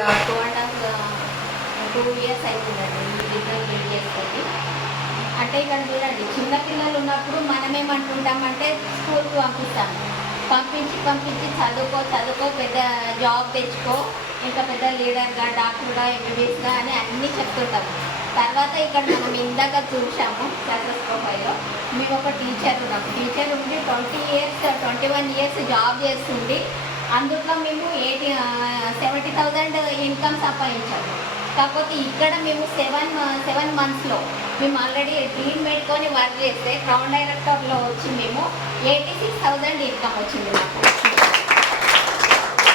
2.5 years అవుతుందండి ఈ business build చేసుకొని. అంటే ఇక్కడ చూడండి, చిన్నపిల్లలు ఉన్నప్పుడు మనమేమంటుంటామంటే స్కూల్కి పంపిస్తాము. పంపించి చదువుకో పెద్ద జాబ్ తెచ్చుకో, ఇంకా పెద్ద లీడర్గా, డాక్టర్గా, ఎంబీబీఎస్గా అని అన్నీ చెప్తుంటాము. తర్వాత ఇక్కడ మనం ఇందాక చూసాము సక్సెస్ ప్రొఫైల్లో, మేము ఒక టీచర్ ఉండి 21 years జాబ్ చేస్తుంది. అందులో మేము 70,000 ఇన్కమ్ సంపాదించాము. కాకపోతే ఇక్కడ మేము 7 monthsలో మేము ఆల్రెడీ టీమ్ పెట్టుకొని వర్క్ చేస్తే క్రౌన్ డైరెక్టర్లో వచ్చి మేము 86,000 ఇన్కమ్ వచ్చింది మాకు.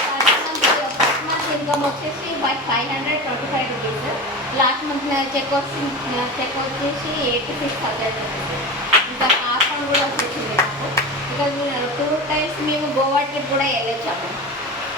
ఫస్ట్ మంత్ ఇన్కమ్ వచ్చేసి 525 రూపీస్. లాస్ట్ మంత్ చెక్ వచ్చేసి 86,000 రూపీస్. ఇంకా ఆఫర్ కూడా వచ్చేసింది మాకు. ఇక్కడ 2 times మేము గోవా ట్రిప్ కూడా వెళ్ళొచ్చాము.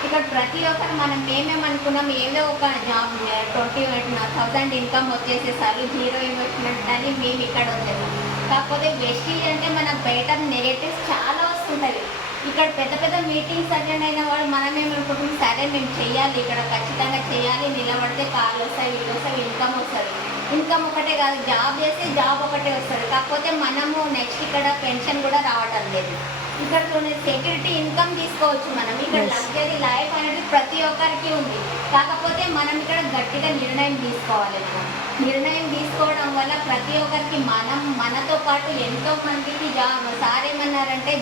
ఇక్కడ ప్రతి ఒక్కరు మేమేమనుకున్నాం, ఏదో ఒక జాబ్ 20,000 ఇన్కమ్ వచ్చేసేసారి, జీరో ఇన్వెస్ట్మెంట్ అని మేము ఇక్కడ వచ్చేసాం. కాకపోతే వెస్టీజ్ అంటే మనకు బయట నెగటివ్స్ చాలా వస్తుంటాయి. ఇక్కడ పెద్ద మీటింగ్స్ అటెండ్ అయిన వాళ్ళు మనమేమనుకుంటున్నాం, సరే మేము చేయాలి, ఇక్కడ ఖచ్చితంగా చేయాలి, నిలబడితే కాళ్ళు వస్తాయి, వీళ్ళు వస్తాయి, ఇన్కమ్ వస్తుంది. ఇన్కమ్ ఒకటే కాదు, జాబ్ చేస్తే జాబ్ ఒకటే వస్తుంది. కాకపోతే మనము నెక్స్ట్ ఇక్కడ పెన్షన్ కూడా రావటం లేదు. ఇక్కడ సెక్యూరిటీ ఇన్కమ్ తీసుకోవచ్చు మనం. ఇక్కడ లగ్జరీ లైఫ్ అనేది ప్రతి ఒక్కరికి ఉంది. కాకపోతే మనం ఇక్కడ గట్టిగా నిర్ణయం తీసుకోవాలి. నిర్ణయం తీసుకోవడం వల్ల ప్రతి ఒక్కరికి మనతో పాటు ఎంతో మందికి సార్ ఏమన్నారంటే,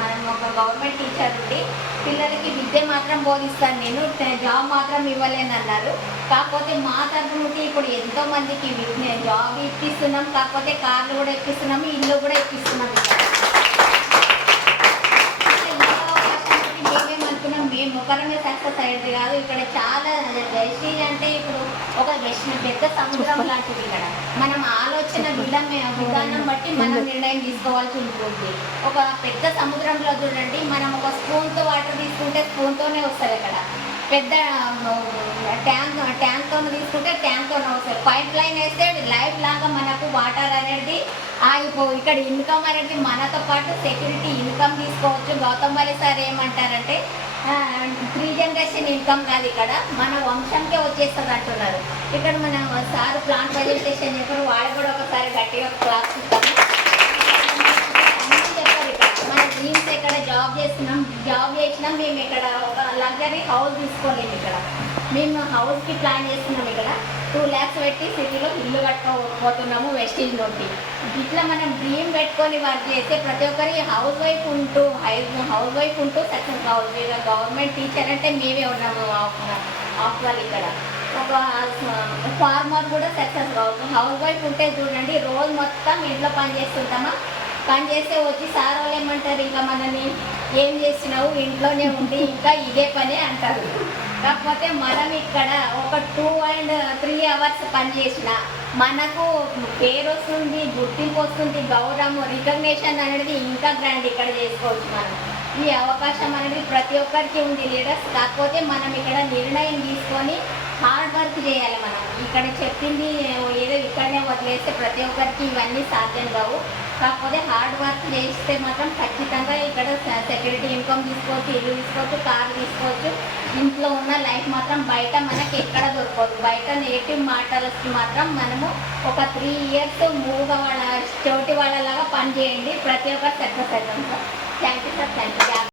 మనం ఒక గవర్నమెంట్ టీచర్ ఉండి పిల్లలకి విద్య మాత్రం బోధిస్తాను, నేను జాబ్ మాత్రం ఇవ్వలేనన్నారు. కాకపోతే మా తరఫు నుండి ఇప్పుడు ఎంతో మందికి జాబ్ ఇప్పిస్తున్నాం. కాకపోతే కార్లు కూడా ఇప్పిస్తున్నాము, ఇల్లు కూడా ఇప్పిస్తున్నాం. మేము ఒకరమే సక్సెస్ అయ్యేది కాదు. ఇక్కడ చాలా వెస్టీజ్ అంటే ఇప్పుడు ఒక పెద్ద సముద్రం లాంటిది. ఇక్కడ మనం ఆలోచన విధానం బట్టి మనం నిర్ణయం తీసుకోవాల్సి ఉంటుంది. ఒక పెద్ద సముద్రంలో చూడండి, మనం ఒక స్పూన్తో వాటర్ తీసుకుంటే స్పూన్తోనే వస్తుంది. ఇక్కడ పెద్ద ట్యాంక్తో తీసుకుంటే ట్యాంక్తోనే వస్తుంది. పైప్ లైన్ వేస్తే లైఫ్ లాగా మనకు వాటర్ అనేది ఇక్కడ ఇన్కమ్ అనేది మనతో పాటు సెక్యూరిటీ ఇన్కమ్ తీసుకోవచ్చు. గౌతమ్ బాలి సార్ ఏమంటారంటే, 3 generation ఇన్కమ్ కాదు, ఇక్కడ మన వంశంకే వచ్చేస్తుంది అంటున్నారు. ఇక్కడ మన సార్ ప్లాన్ ప్రజెంటేషన్ చెప్పారు, వాళ్ళు కూడా ఒకసారి గట్టిగా క్లాస్ ఇస్తాము. అన్నీ చెప్పారు. ఇక్కడ మన డ్రీమ్స్ ఎక్కడ జాబ్ చేసినాం మేము ఇక్కడ ఒక లగ్జరీ హౌస్ తీసుకోలేము. ఇక్కడ మేము హౌస్కి ప్లాన్ చేస్తున్నాం. ఇక్కడ 2 lakhs పెట్టి సిటీలో ఇల్లు కట్టుకోపోతున్నాము వెస్టీజ్ నుండి. ఇట్లా మనం డ్రీమ్ పెట్టుకొని వర్క్ చేస్తే ప్రతి ఒక్కరి హౌస్ వైఫ్ ఉంటూ సక్సెస్ కావచ్చు. ఇక గవర్నమెంట్ టీచర్ అంటే మేమే ఉన్నాము ఆఫ్ వాళ్ళు. ఇక్కడ ఒక ఫార్మర్ కూడా సక్సెస్ కావచ్చు. హౌస్ వైఫ్ ఉంటే చూడండి, రోజు మొత్తం ఇంట్లో పని చేస్తుంటామా, పని చేస్తే వచ్చి సార్ వాళ్ళు ఏమంటారు, ఇంకా మనని ఏం చేస్తున్నావు, ఇంట్లోనే ఉండి ఇంకా ఇదే పని అంటారు. కాకపోతే మనం ఇక్కడ ఒక 2 and 3 hours పని చేసిన మనకు పేరు వస్తుంది, గుర్తింపు వస్తుంది, గౌరవం, రికగ్నేషన్ అనేది ఇంకా గ్రాండ్ ఇక్కడ చేసుకోవచ్చు. మనం ఈ అవకాశం అనేది ప్రతి ఒక్కరికి ఉంది లీడర్స్. కాకపోతే మనం ఇక్కడ నిర్ణయం తీసుకొని హార్డ్ వర్క్ చేయాలి. మనం ఇక్కడ చెప్పింది ఏదో ఇక్కడనే వదిలేస్తే ప్రతి ఒక్కరికి ఇవన్నీ సాధ్యం కావు. కాకపోతే హార్డ్ వర్క్ చేస్తే మాత్రం ఖచ్చితంగా ఇక్కడ సెక్యూరిటీ ఇన్కమ్ తీసుకోవచ్చు, ఇల్లు తీసుకోవచ్చు, కారు తీసుకోవచ్చు. ఇంట్లో ఉన్న లైఫ్ మాత్రం బయట మనకి ఎక్కడ దొరకదు. బయట నెగిటివ్ మాటలకి మాత్రం మనము ఒక 3 years మూగ వాళ్ళ చోటి వాళ్ళలాగా పని చేయండి. ప్రతి ఒక్కరు సక్సెస్ అవుతాం sir. Thank you sir. Thank you.